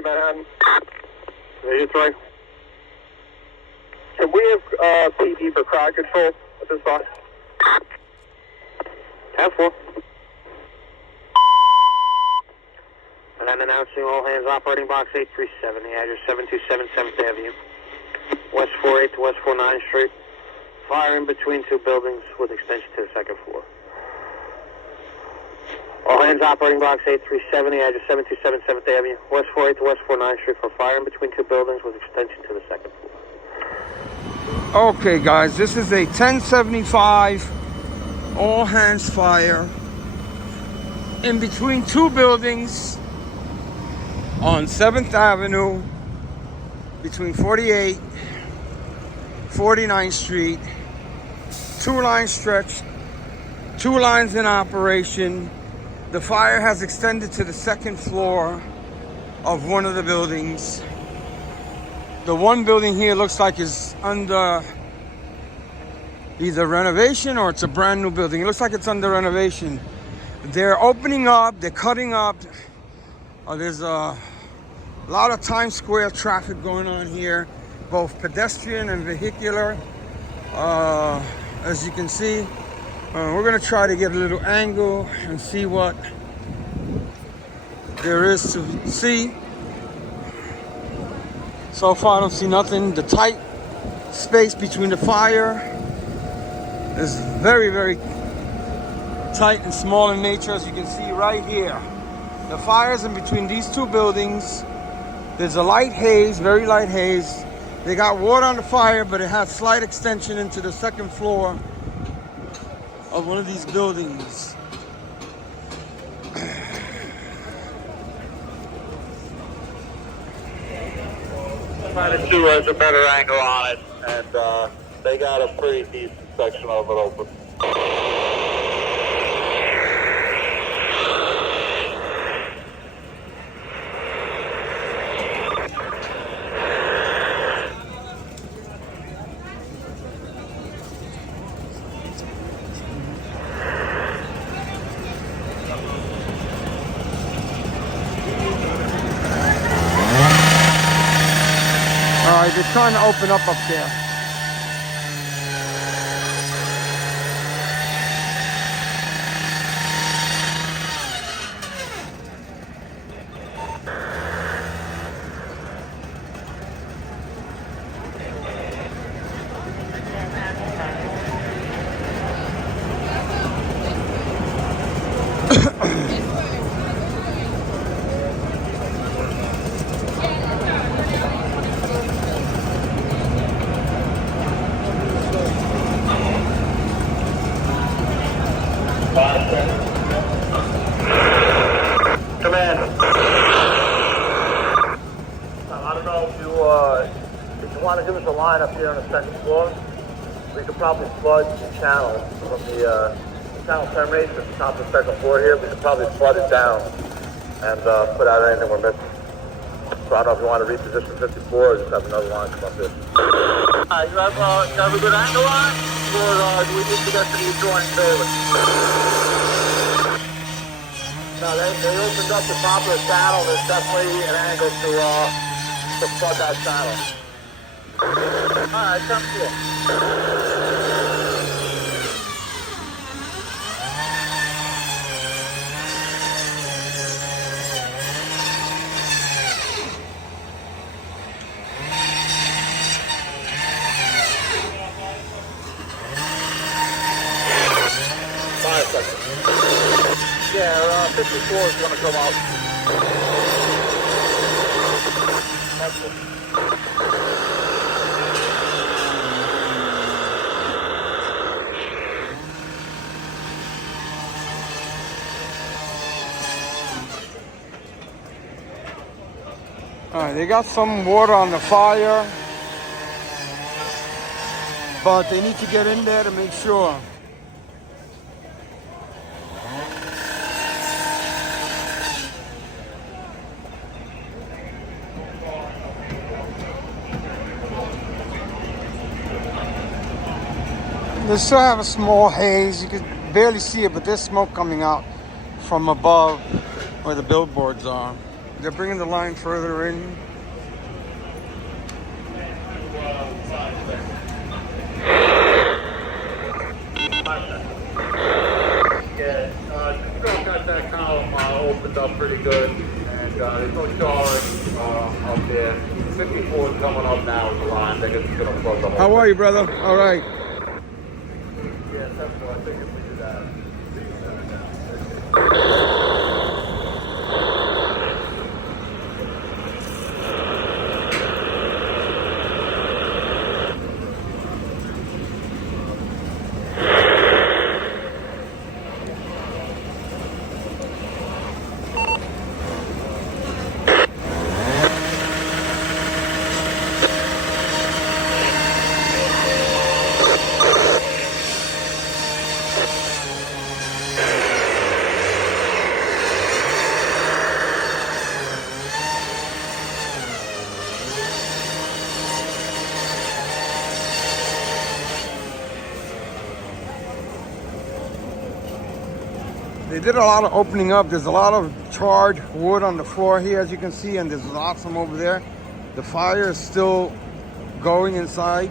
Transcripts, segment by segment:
3 Manhattan. 83. Can we have PD for crowd control at this spot? 10-4. And I'm announcing all hands operating box 837, the address 727 7th Avenue, West 48 to West 49th Street. Fire in between two buildings with extension to the second floor. All hands operating box 837, the address 727 7th Avenue, West 48 to West 49th Street for fire in between two buildings with extension to the second floor. Okay, guys, this is a 1075 all hands fire in between two buildings on 7th Avenue between 48 49th Street. 2 lines stretched, 2 lines in operation. The fire has extended to the second floor of one of the buildings. The one building here looks like is under either renovation or it's a brand new building. It looks like it's under renovation. They're opening up, they're cutting up. There's a lot of Times Square traffic going on here, both pedestrian and vehicular. As you can see, we're gonna try to get a little angle and see what there is to see. So far I don't see nothing. The tight space between the fire is very, very tight and small in nature, as you can see right here. The fire's in between these two buildings. There's a light haze, very light haze. They got water on the fire, but it has slight extension into the second floor of one of these buildings. Trying to see a better angle on it, and they got a pretty decent section of it open. Alright, they're trying to open up there. Command. I don't know if you want to give us a line up here on the second floor. We could probably flood the channel from the channel terminates at the top of the second floor here. We could probably flood it down and put out anything we're missing. So I don't know if you want to reposition 54 or just have another line come up here. You have a good angle on it? Or do we need to get to the adjoining building? No, they opened up the top of the channel. There's definitely an angle to flood that channel. Alright, come here. Yeah, 54 is going to come out. Alright, they got some water on the fire, but they need to get in there to make sure. They still have a small haze. You can barely see it, but there's smoke coming out from above where the billboards are. They're bringing the line further in. Yeah, just got that column opened up pretty good, and there's no charge up there. 54 is coming up now with the line. I think it's going to plug the whole How are you, brother? All right. Yeah, that's what I think if we do that. They did a lot of opening up. There's a lot of charred wood on the floor here, as you can see, and there's lots of them over there. The fire is still going inside.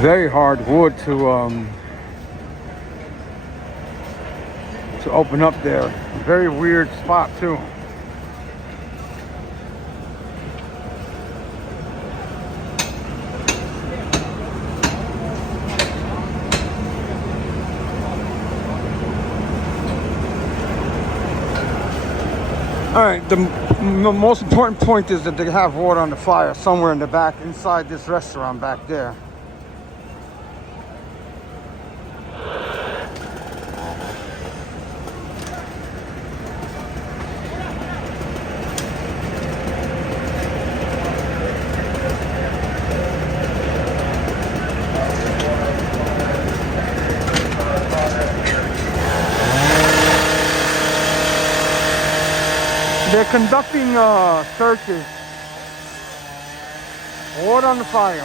Very hard wood to open up there. Very weird spot too. All right, the most important point is that they have water on the fire somewhere in the back, inside this restaurant back there. They're conducting searches. Water on the fire.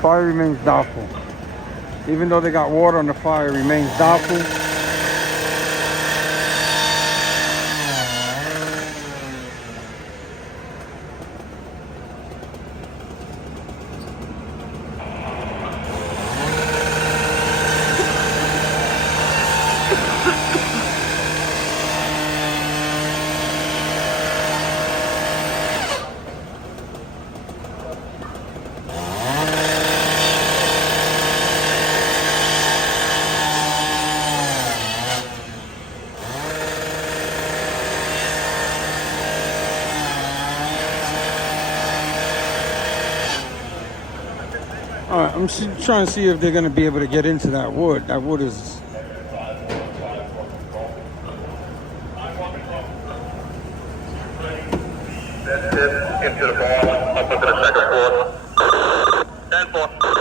Fire remains doubtful. Even though they got water on the fire, it remains doubtful. All right, I'm trying to see if they're going to be able to get into that wood. That wood is... Into the ball, up into the second floor. 10-4.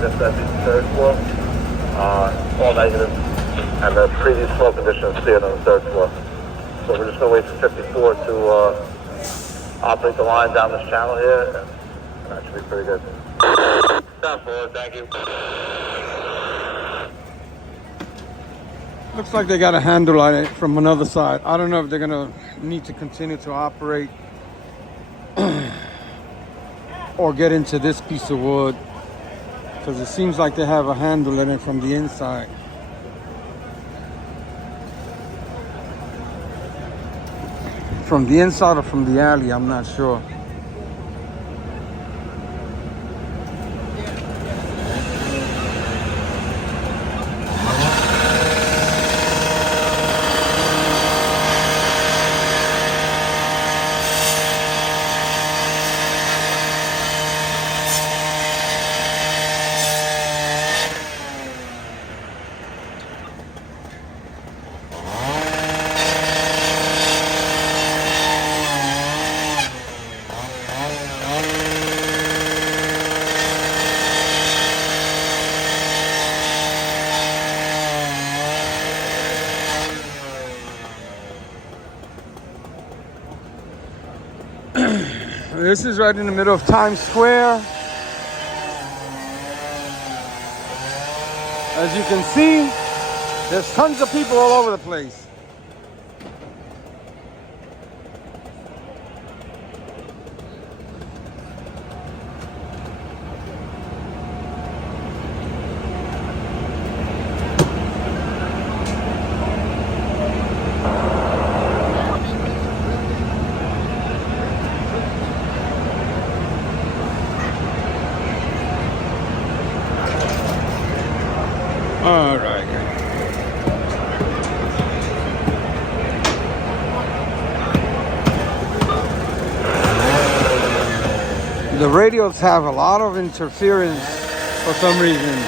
That's the third floor. All negative, and the previous flow conditions cleared on the third floor. So we're just going to wait for 54 to operate the line down this channel here, and that should be pretty good. Down forward, thank you. Looks like they got a handle on it from another side. I don't know if they're gonna need to continue to operate or get into this piece of wood, because it seems like they have a handle in it from the inside. From the inside or from the alley, I'm not sure. This is right in the middle of Times Square. As you can see, there's tons of people all over the place. All right. The radios have a lot of interference for some reason.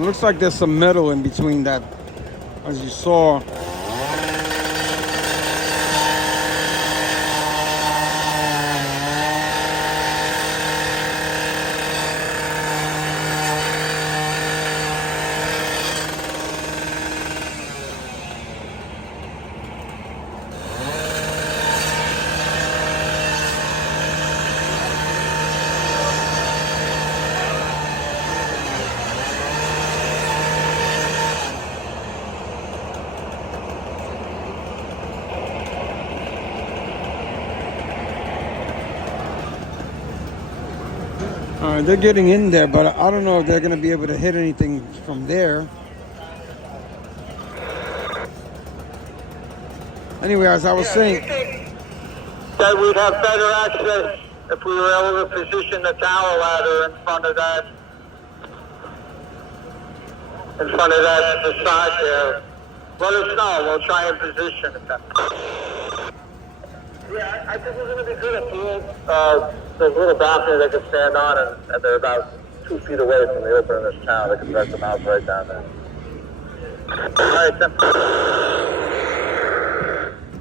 Looks like there's some metal in between that, as you saw. They're getting in there, but I don't know if they're going to be able to hit anything from there. Anyway, as I was saying, that we'd have better access if we were able to position the tower ladder in front of that facade there. Let us know. We'll try and position it. Yeah, I think we're going to be good at there's a little balcony they can stand on, and they're about 2 feet away from the opening of this town. They can direct the mouse right down there. All right, then.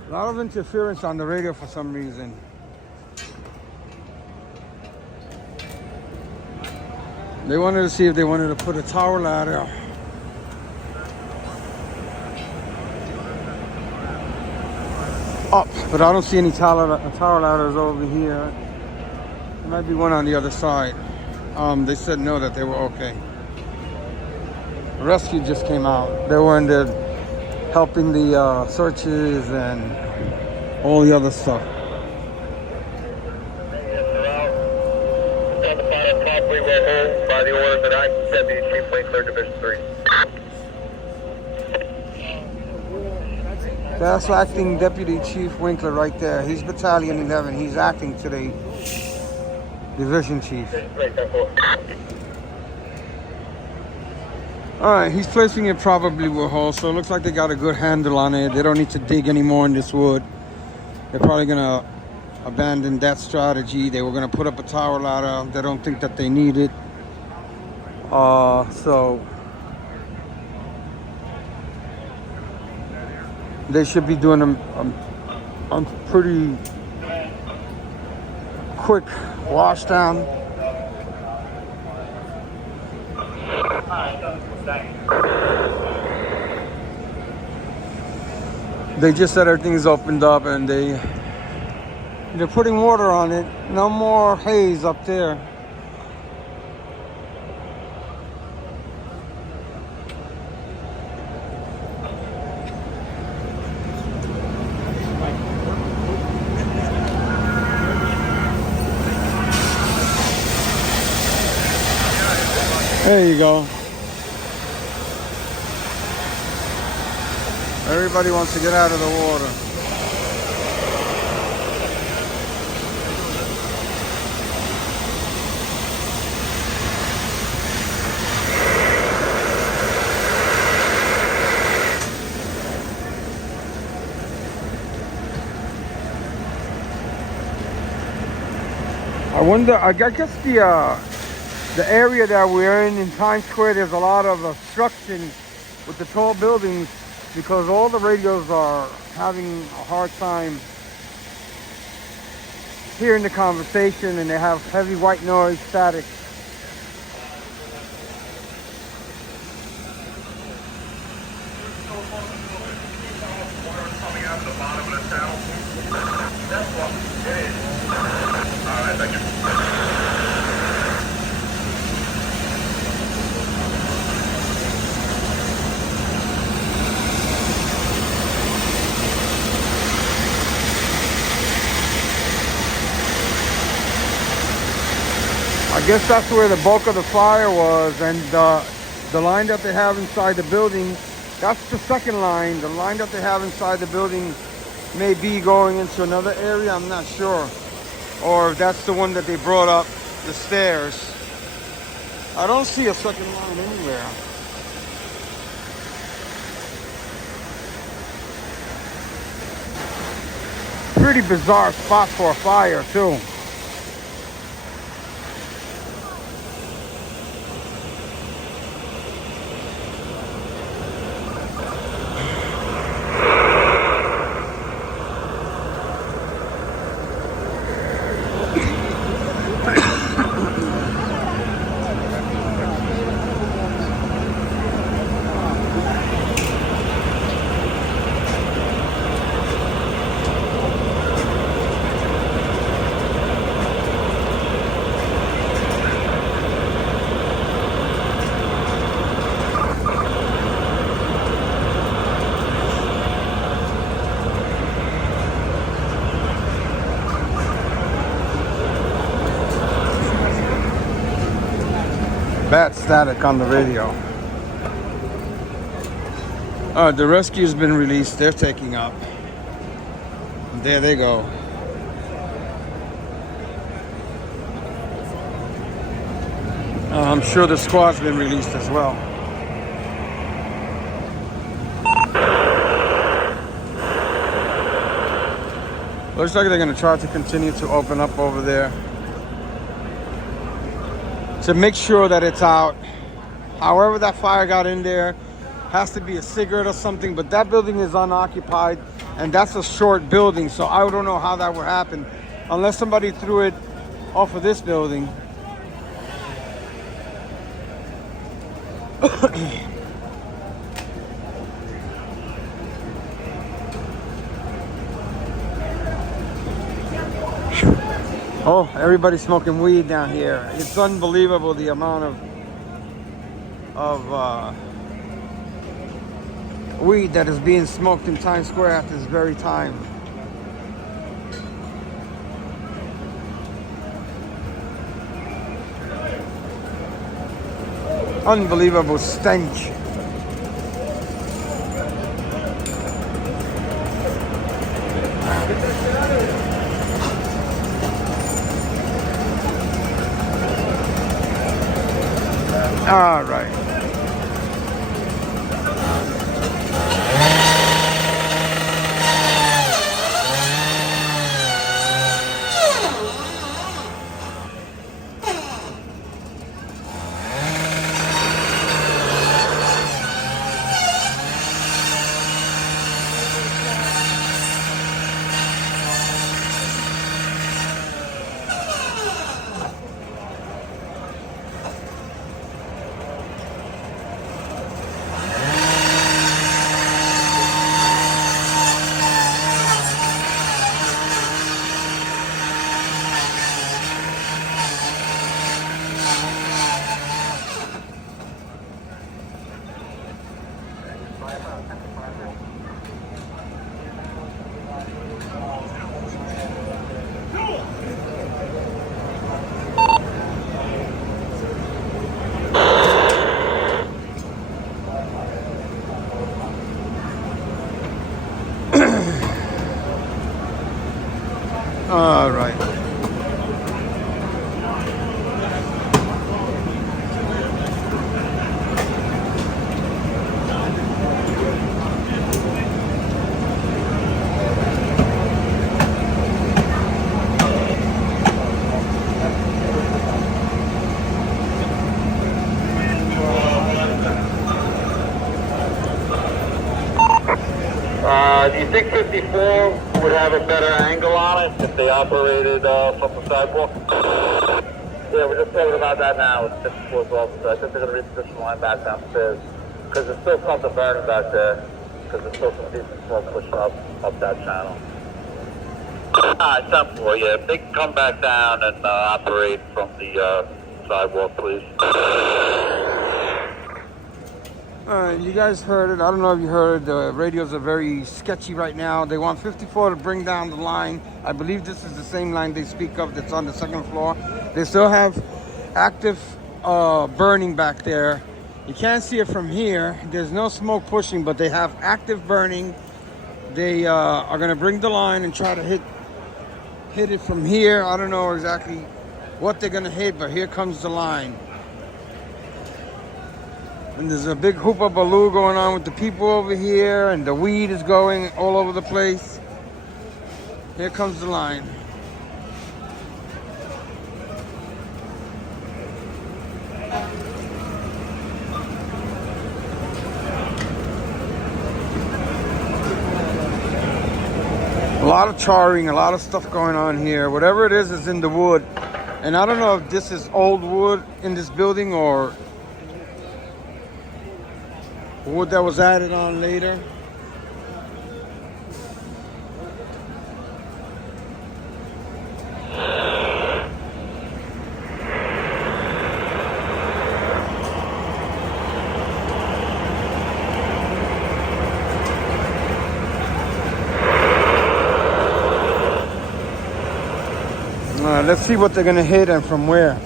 A lot of interference on the radio for some reason. They wanted to see if they wanted to put a tower ladder up, but I don't see any tower ladders over here. There might be one on the other side. They said no, that they were okay. Rescue just came out. They were in there helping the searches and all the other stuff. By the order that I Deputy Chief Winkler, Division 3. That's acting Deputy Chief Winkler right there. He's Battalion 11. He's acting today. Division Chief. Alright, he's placing it probably overhaul, so it looks like they got a good handle on it. They don't need to dig anymore in this wood. They're probably going to abandon that strategy. They were going to put up a tower ladder. They don't think that they need it. So they should be doing a pretty quick wash down They just said everything's opened up and they're putting water on it. No more haze up there. There you go. Everybody wants to get out of the water. I wonder, I guess the area that we're in Times Square, there's a lot of obstruction with the tall buildings because all the radios are having a hard time hearing the conversation and they have heavy white noise static. Coming out of the bottom of the channel. That's what it is. All right, thank you. I guess that's where the bulk of the fire was, and the line that they have inside the building, that's the second line. The line that they have inside the building may be going into another area, I'm not sure. Or if that's the one that they brought up the stairs. I don't see a second line anywhere. Pretty bizarre spot for a fire too. Bad static on the radio. The rescue's been released. They're taking up. There they go. I'm sure the squad's been released as well. Looks like they're going to try to continue to open up over there to make sure that it's out. However that fire got in there, has to be a cigarette or something, but that building is unoccupied and that's a short building, so I don't know how that would happen unless somebody threw it off of this building. Oh, everybody's smoking weed down here. It's unbelievable the amount of weed that is being smoked in Times Square at this very time. Unbelievable stench. All right. think 54 would have a better angle on it if they operated from the sidewalk. Yeah, we're just talking about that now with 54's officer. I think they're going to reposition the line back downstairs because there's still something burning back there because there's still some decent smoke pushing up that channel. Alright, 10-4, yeah. If they can come back down and operate from the sidewalk, please. Alright, you guys heard it. I don't know if you heard. The radios are very sketchy right now. They want 54 to bring down the line. I believe this is the same line they speak of that's on the second floor. They still have active burning back there. You can't see it from here. There's no smoke pushing, but they have active burning. They are going to bring the line and try to hit it from here. I don't know exactly what they're going to hit, but here comes the line. And there's a big hoopah baloo going on with the people over here, and the weed is going all over the place. Here comes the line. A lot of charring, a lot of stuff going on here. Whatever it is in the wood. And I don't know if this is old wood in this building or wood that was added on later. Let's see what they're gonna hit and from where.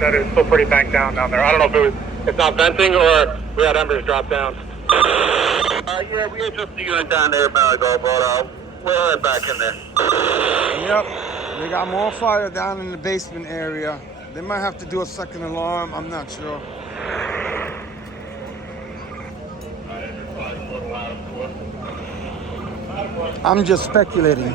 That is still pretty banked down there. I don't know if it's not venting or we had embers drop down. Yeah, we had just the unit down there a minute ago, but we're right back in there. Yep, they got more fire down in the basement area. They might have to do a second alarm, I'm not sure. I'm just speculating.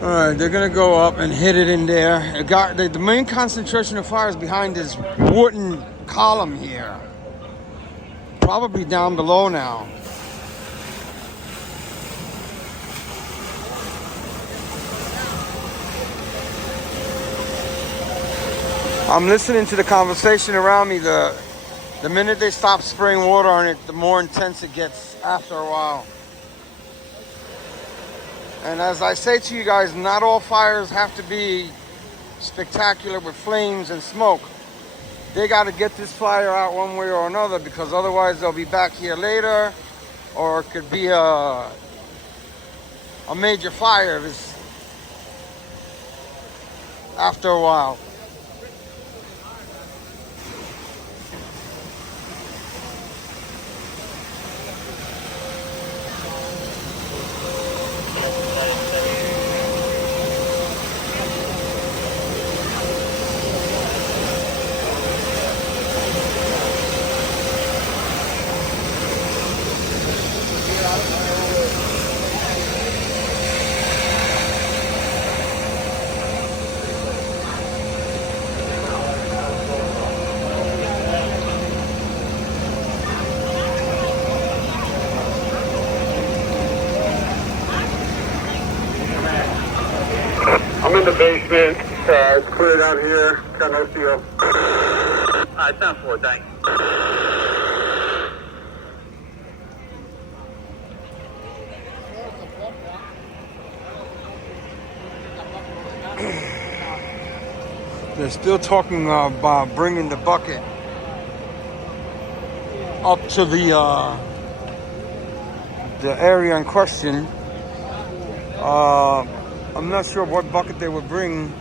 All right, they're gonna go up and hit it in there. The main concentration of fire is behind this wooden column here. Probably down below now. I'm listening to the conversation around me. The minute they stop spraying water on it, the more intense it gets after a while. And as I say to you guys, not all fires have to be spectacular with flames and smoke. They got to get this fire out one way or another, because otherwise they'll be back here later, or it could be a major fire after a while. I'm in the basement. It's cleared out here. Got no CO. Alright, 10-4, thanks. They're still talking about bringing the bucket up to the area in question. I'm not sure what bucket they would bring.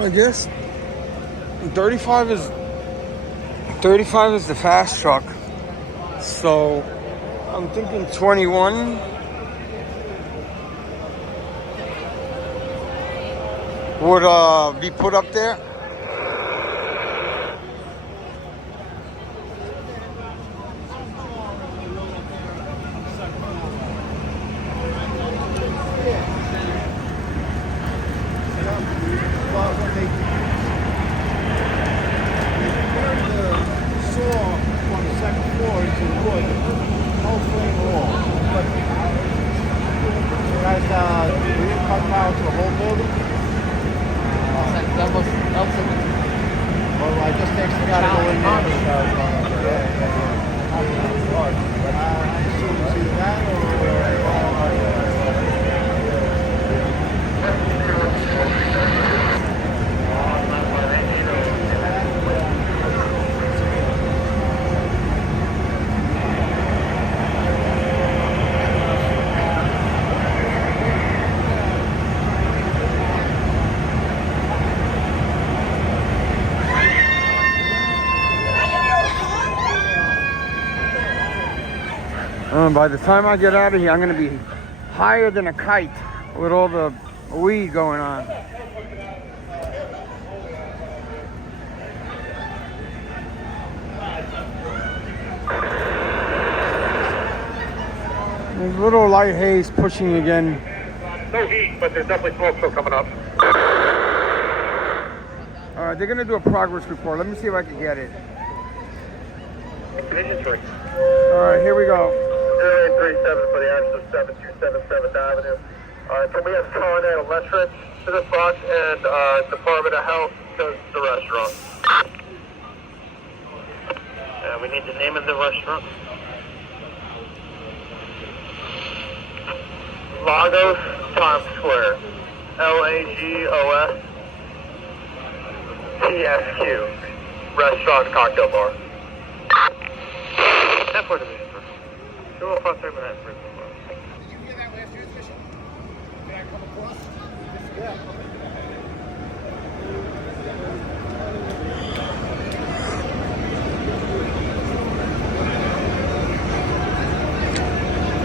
I guess 35 is 35 is the fast truck. So I'm thinking 21 would be put up there. By the time I get out of here, I'm going to be higher than a kite with all the weed going on. There's a little light haze pushing again. No heat, but there's definitely smoke still coming up. All right, they're going to do a progress report. Let me see if I can get it. Condition 3. All right, here we go. 037 for the accident, 7277 7th Avenue. Can we have Con Ed Electric to this box and Department of Health to the restaurant? We need the name of the restaurant. Lagos Times Square. LAGOS TSQ. Restaurant Cocktail Bar. That's what it is. Did you hear that last year's mission? Did I come across? Yeah.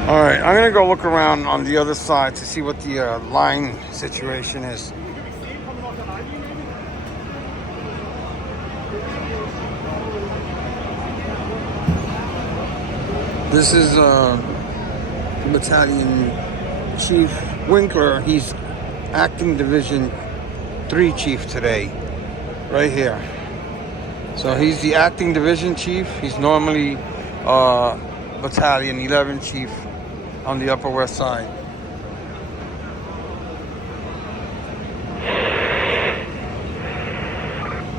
All right, I'm gonna go look around on the other side to see what the line situation is. This is Battalion Chief Winkler. He's acting Division 3 Chief today, right here. So he's the acting Division Chief. He's normally Battalion 11 Chief on the Upper West Side.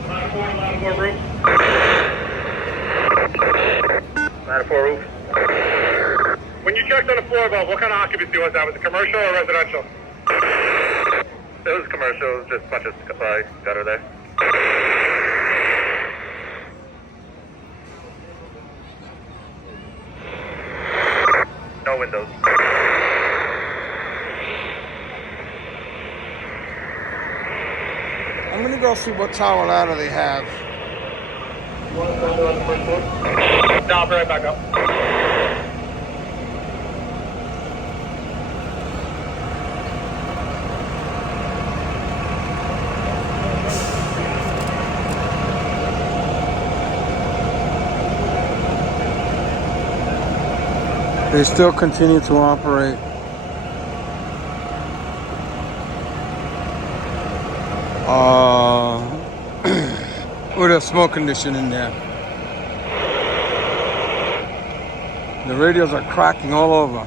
Ladder 4 roof. Ladder 4 roof. When you checked on the floor above, what kind of occupancy was that? Was it commercial or residential? It was commercial. It was just a bunch of gutter there. No windows. I'm gonna go see what tower ladder they have. You want to go on the first floor? No, I'll be right back up. They still continue to operate. With a smoke condition in there. The radios are cracking all over.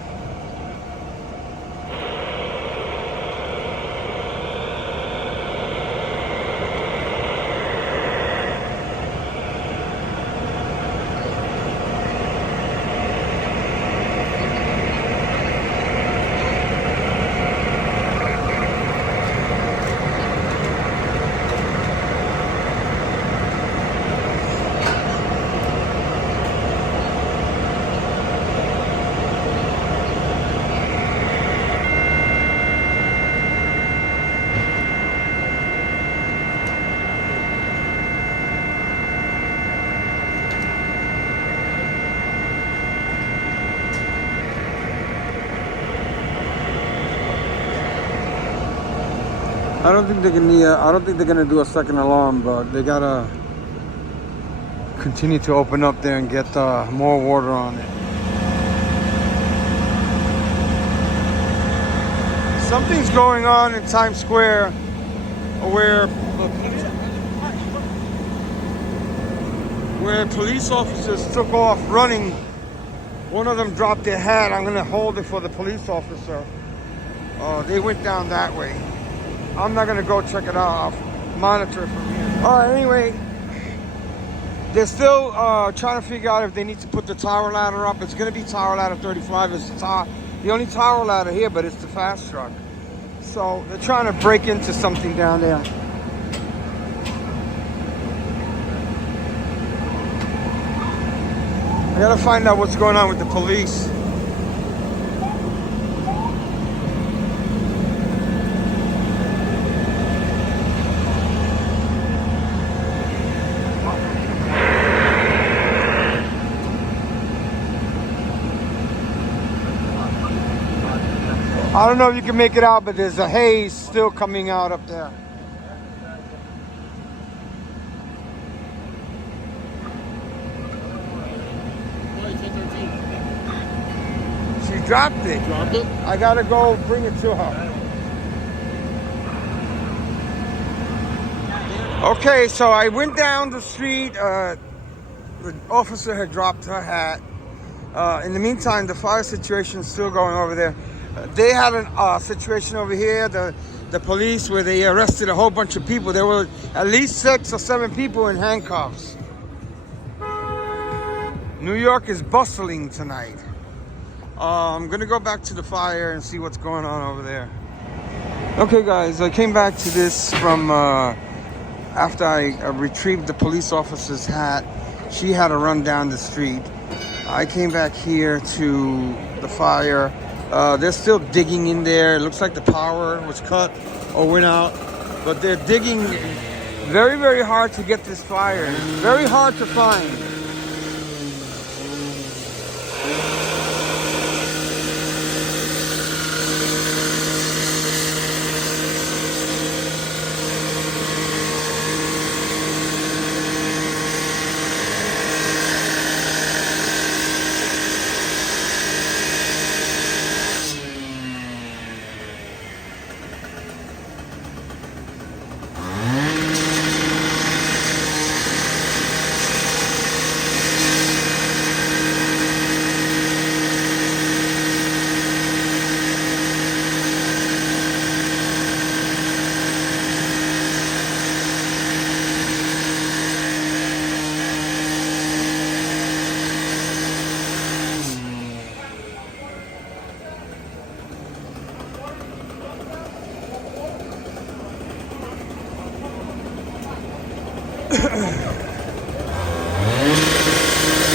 I don't think they're gonna do a second alarm, but they gotta continue to open up there and get more water on it. Something's going on in Times Square where police officers took off running. One of them dropped their hat. I'm gonna hold it for the police officer. They went down that way. I'm not gonna go check it out. I'll monitor it from here. All right, anyway, they're still trying to figure out if they need to put the tower ladder up. It's gonna be tower ladder 35. It's the only tower ladder here, but it's the fast truck. So they're trying to break into something down there. I gotta find out what's going on with the police. I don't know if you can make it out, but there's a haze still coming out up there. She dropped it. Dropped it? I gotta go bring it to her. Okay, so I went down the street. The officer had dropped her hat. In the meantime, the fire situation is still going over there. They had a situation over here, the police, where they arrested a whole bunch of people. There were at least 6 or 7 people in handcuffs. New York is bustling tonight. I'm gonna go back to the fire and see what's going on over there. Okay guys, I came back to this from after I retrieved the police officer's hat. She had to run down the street. I came back here to the fire. They're still digging in there. It looks like the power was cut or went out, but they're digging very, very hard to get this fire. It's very hard to find.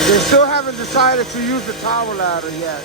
They still haven't decided to use the tower ladder yet.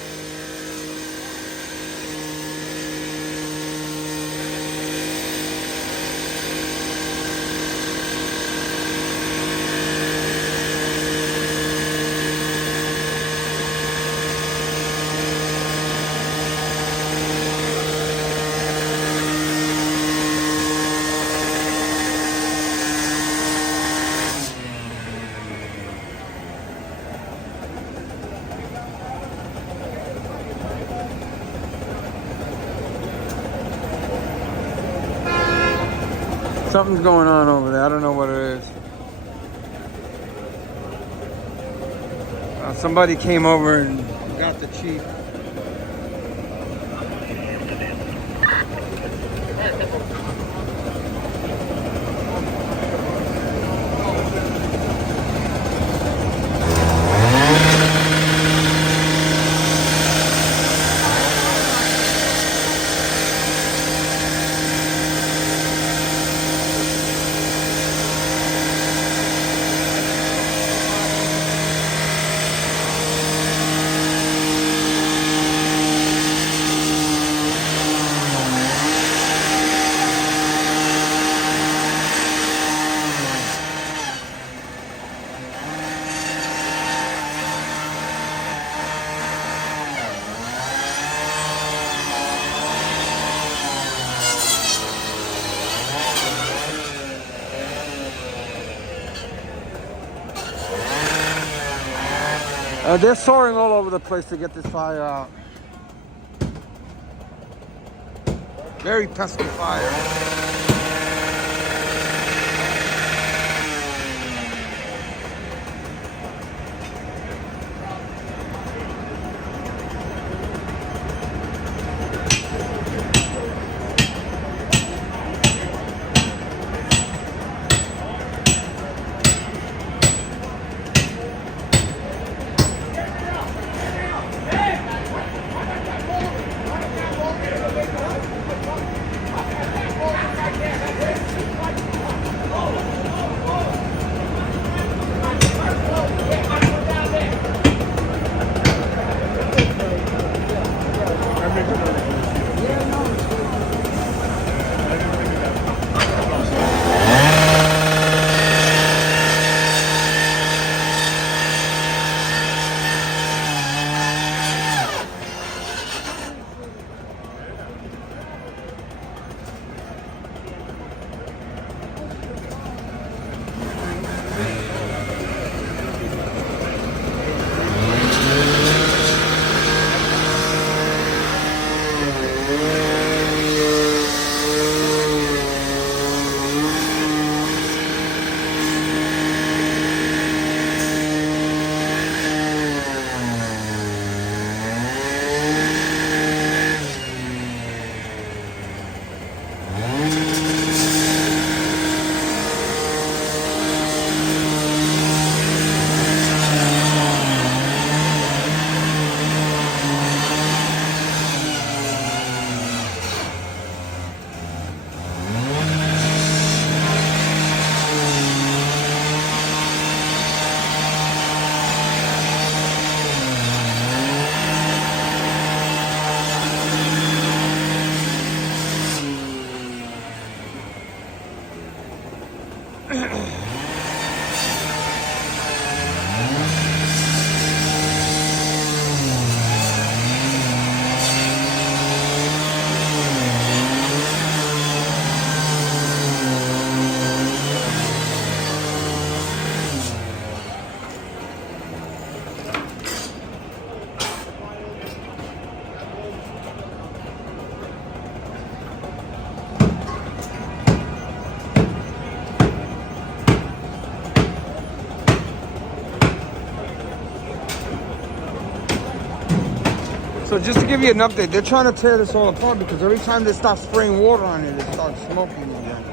Something's going on over there. I don't know what it is. Somebody came over and got the chief. They're soaring all over the place to get this fire out. Very pesky fire. So just to give you an update, they're trying to tear this all apart because every time they stop spraying water on it, it starts smoking again.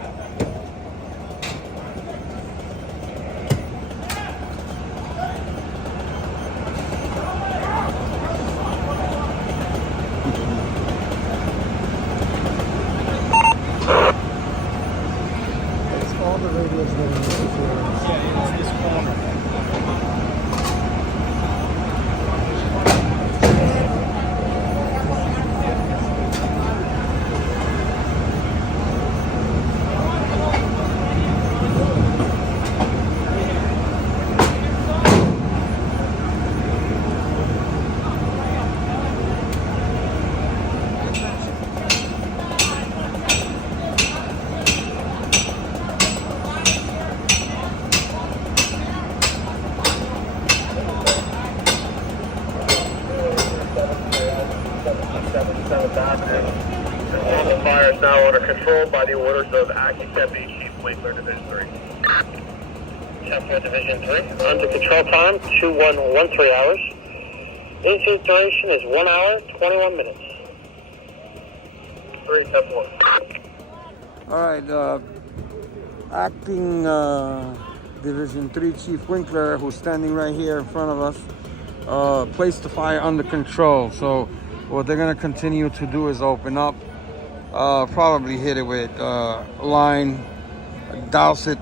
It's all the radios that are necessary. Yeah, it's this corner. The fire is now under control by the orders of Acting Deputy Chief Winkler, Division 3. 10-4 Division 3. Under control time, 2113 hours. Incident duration is 1 hour, 21 minutes. 3, 10-4. All right, Acting Division 3 Chief Winkler, who's standing right here in front of us, placed the fire under control. So what they're gonna continue to do is open up, probably hit it with line, douse it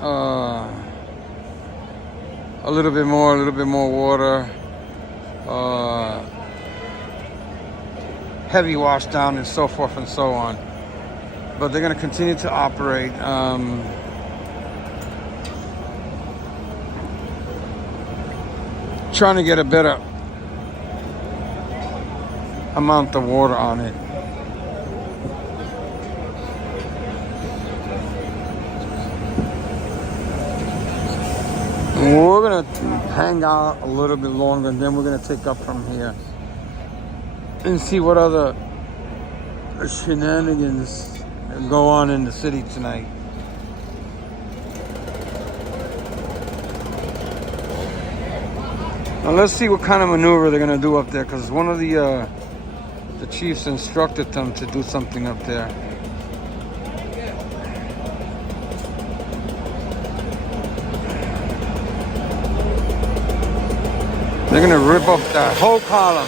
a little bit more water, heavy wash down and so forth and so on. But they're gonna continue to operate. Trying to get a better amount of water on it. We're gonna hang out a little bit longer, and then we're gonna take up from here and see what other shenanigans go on in the city tonight. Now let's see what kind of maneuver they're gonna do up there, because one of the chiefs instructed them to do something up there. They're gonna rip up that whole column.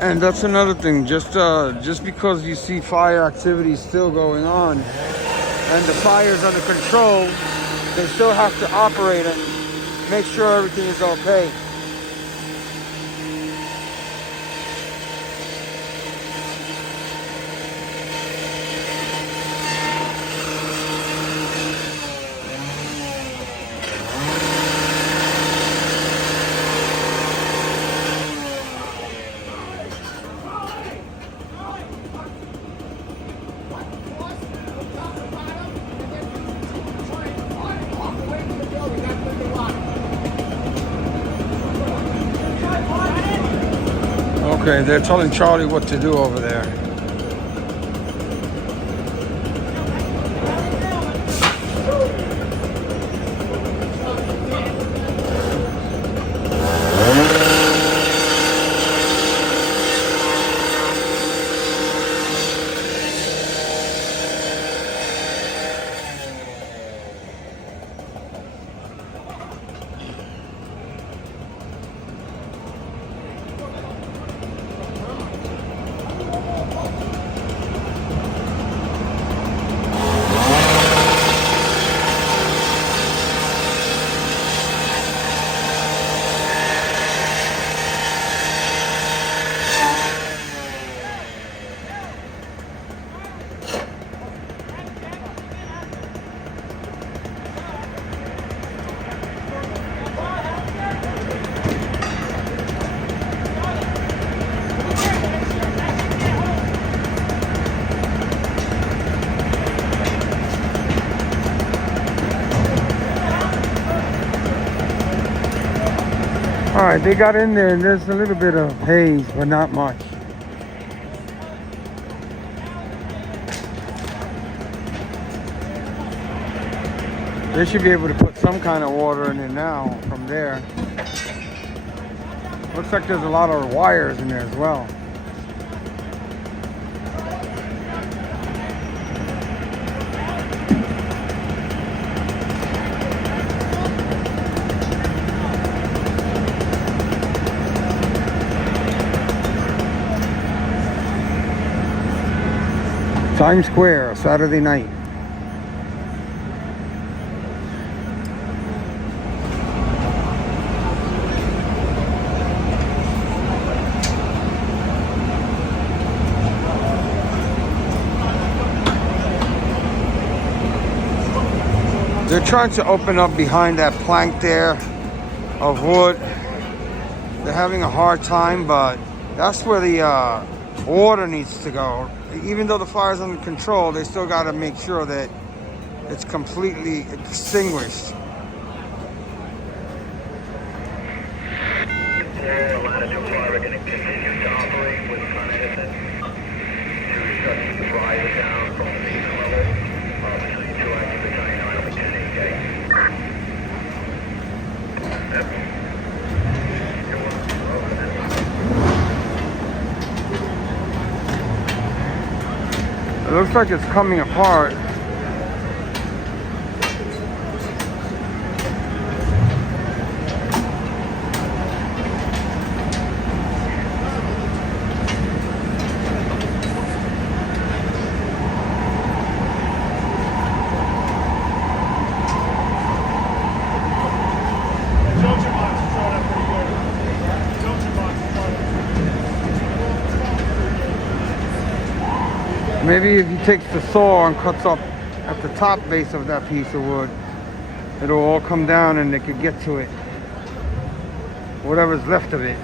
And that's another thing, just because you see fire activity still going on and the fire's under control, they still have to operate and make sure everything is okay. Okay, they're telling Charlie what to do over there. All right, they got in there and there's a little bit of haze, but not much. They should be able to put some kind of water in it now from there. Looks like there's a lot of wires in there as well. Times Square, Saturday night. They're trying to open up behind that plank there of wood. They're having a hard time, but that's where the water needs to go. Even though the fire's under control, they still got to make sure that it's completely extinguished. It looks like it's coming apart. Maybe if he takes the saw and cuts up at the top base of that piece of wood, it'll all come down and they could get to it whatever's left of it.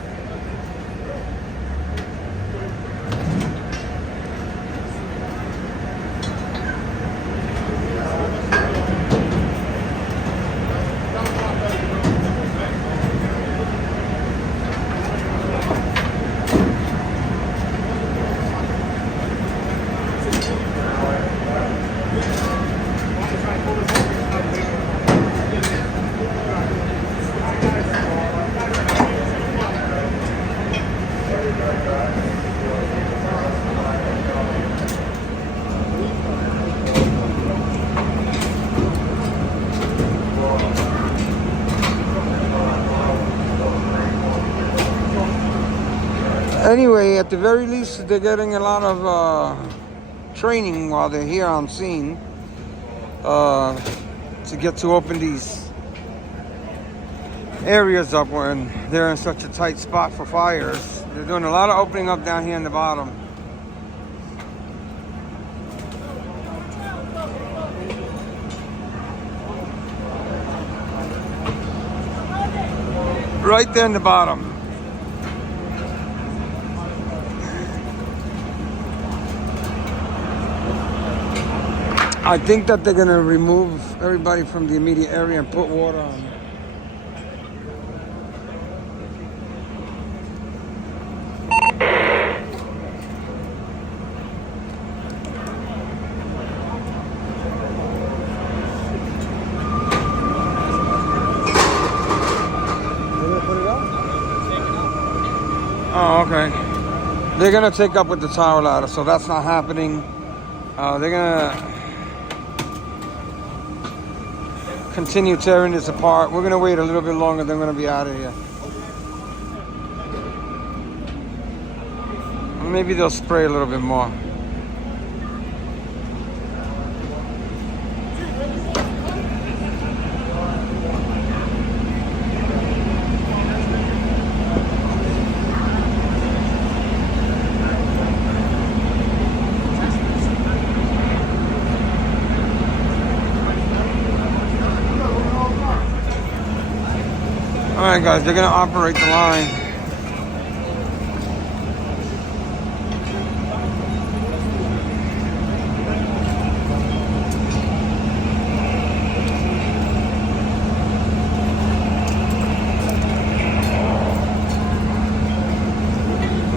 Anyway, at the very least, they're getting a lot of training while they're here on scene to get to open these areas up when they're in such a tight spot for fires. They're doing a lot of opening up down here in the bottom. Right there in the bottom. I think that they're gonna remove everybody from the immediate area and put water on. Oh, okay. They're gonna take up with the tower ladder, so that's not happening. They're gonna continue tearing this apart. We're gonna wait a little bit longer, then we're gonna be out of here. Maybe they'll spray a little bit more. All right, guys, they're gonna operate the line.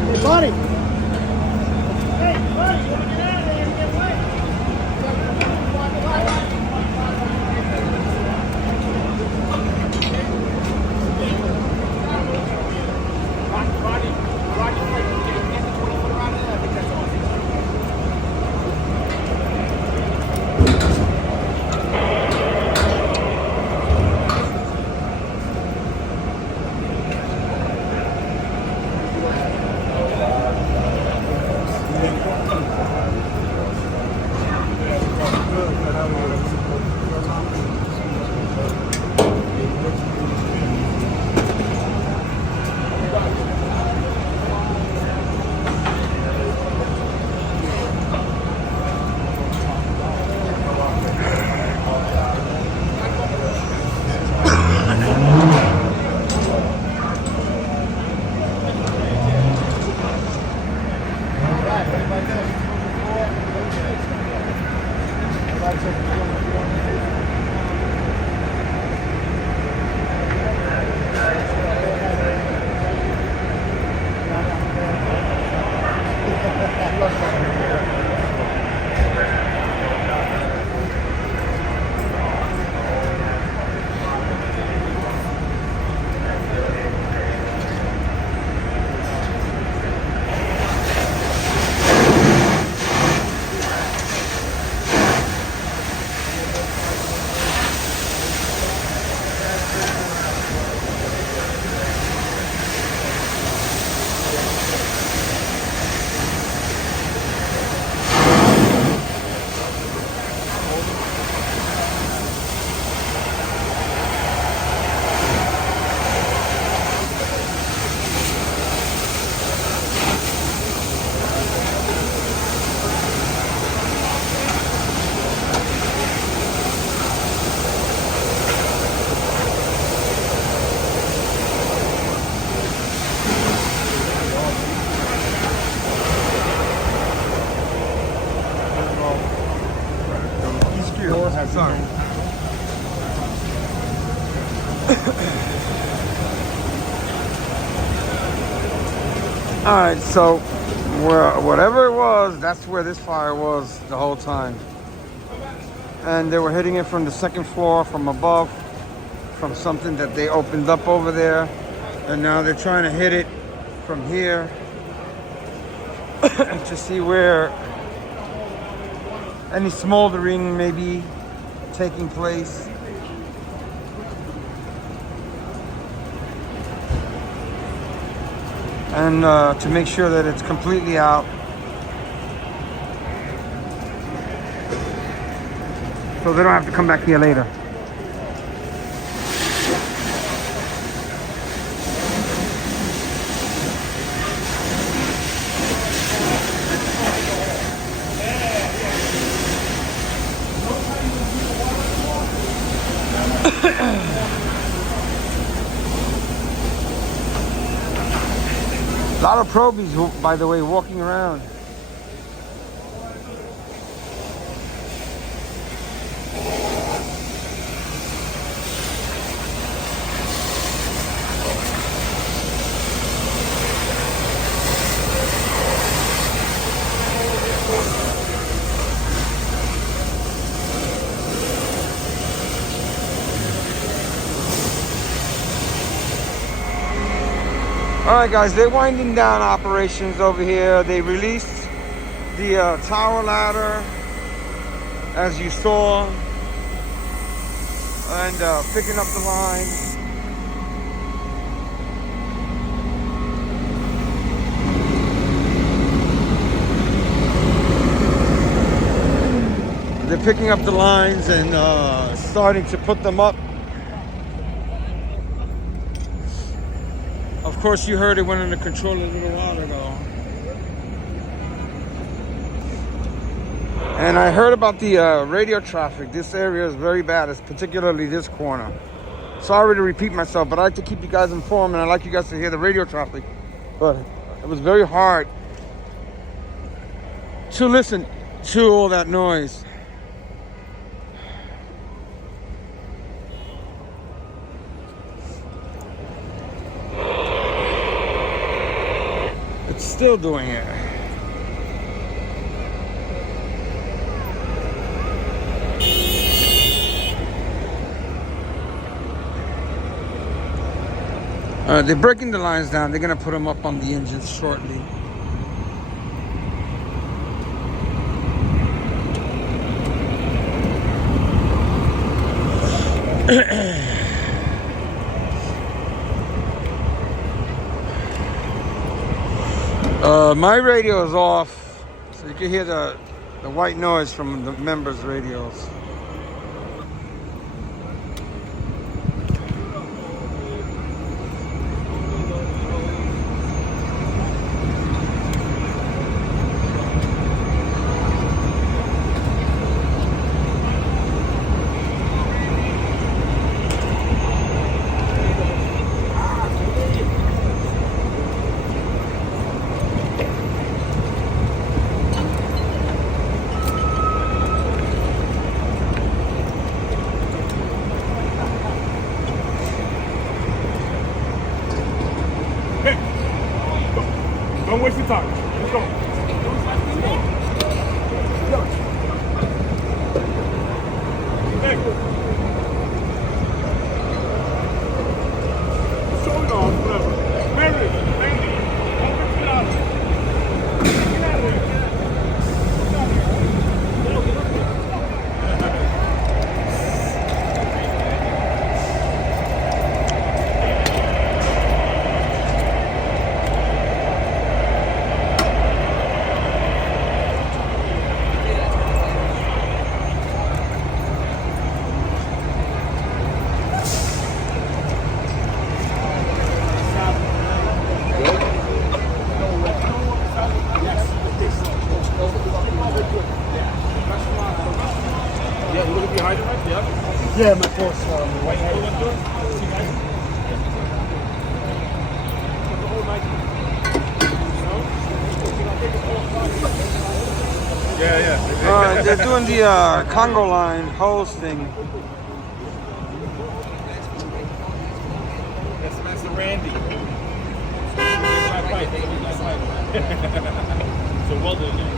Hey, buddy. Hey, buddy, you wanna get out of there and get away? Sorry. All right, so whatever it was, that's where this fire was the whole time. And they were hitting it from the second floor, from above, from something that they opened up over there. And now they're trying to hit it from here to see where any smoldering may be taking place. And to make sure that it's completely out. So they don't have to come back here later. A lot of probies, by the way, walking around. All right, guys, they're winding down operations over here. They released the tower ladder, as you saw, and picking up the line. They're picking up the lines and starting to put them up. Of course, you heard it went under control a little while ago. And I heard about the radio traffic. This area is very bad, it's particularly this corner. Sorry to repeat myself, but I like to keep you guys informed, and I like you guys to hear the radio traffic. But it was very hard to listen to all that noise. It's still doing it. They're breaking the lines down. They're gonna put them up on the engines shortly. My radio is off, so you can hear the white noise from the members' radios. Don't waste your time. Let's go. Hey. What's going on? Whatever. Mary, Randy, get out of here. Get out of here. Get out of here. Yeah, my course, white hat. They're doing the Congo line hose thing. That's the Randy. So well done.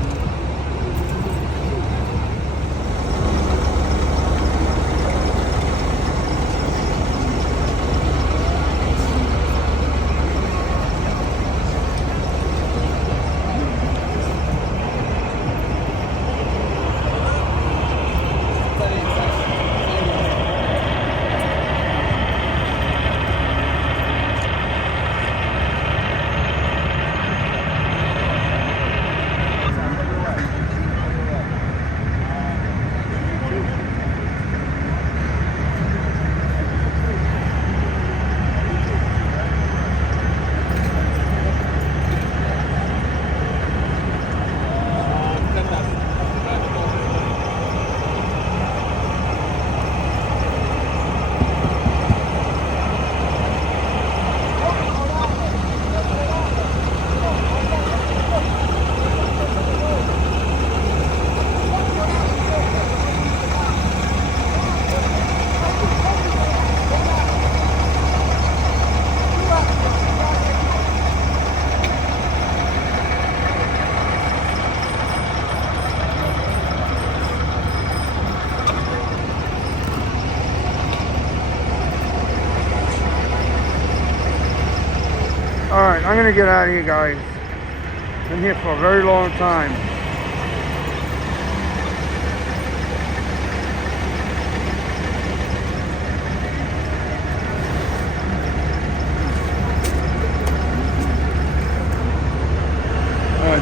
Alright, I'm gonna get out of here, guys. Been here for a very long time.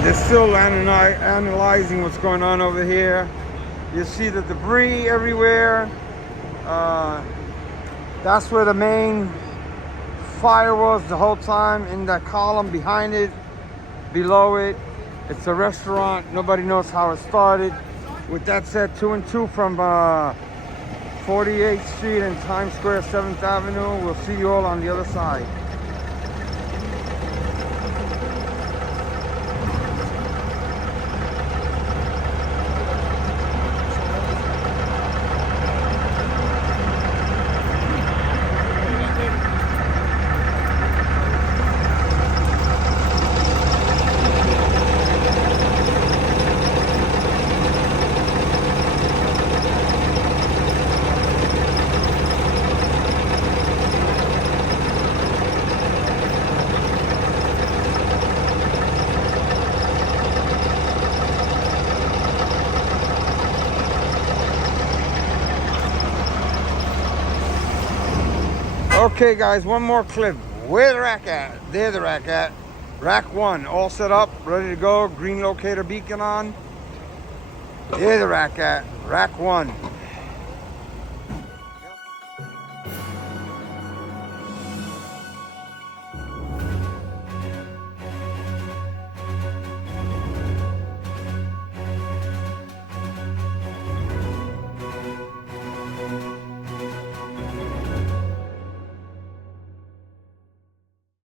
They're still analyzing what's going on over here. You see the debris everywhere. That's where the main fire was the whole time, in that column behind it, below it. It's a restaurant. Nobody knows how it started. With that said, 2 and 2 from 48th Street and Times Square, 7th Avenue. We'll see you all on the other side. Okay guys, one more clip. Where the rack at? There the rack at. Rack 1, all set up, ready to go. Green locator beacon on. There the rack at. Rack 1.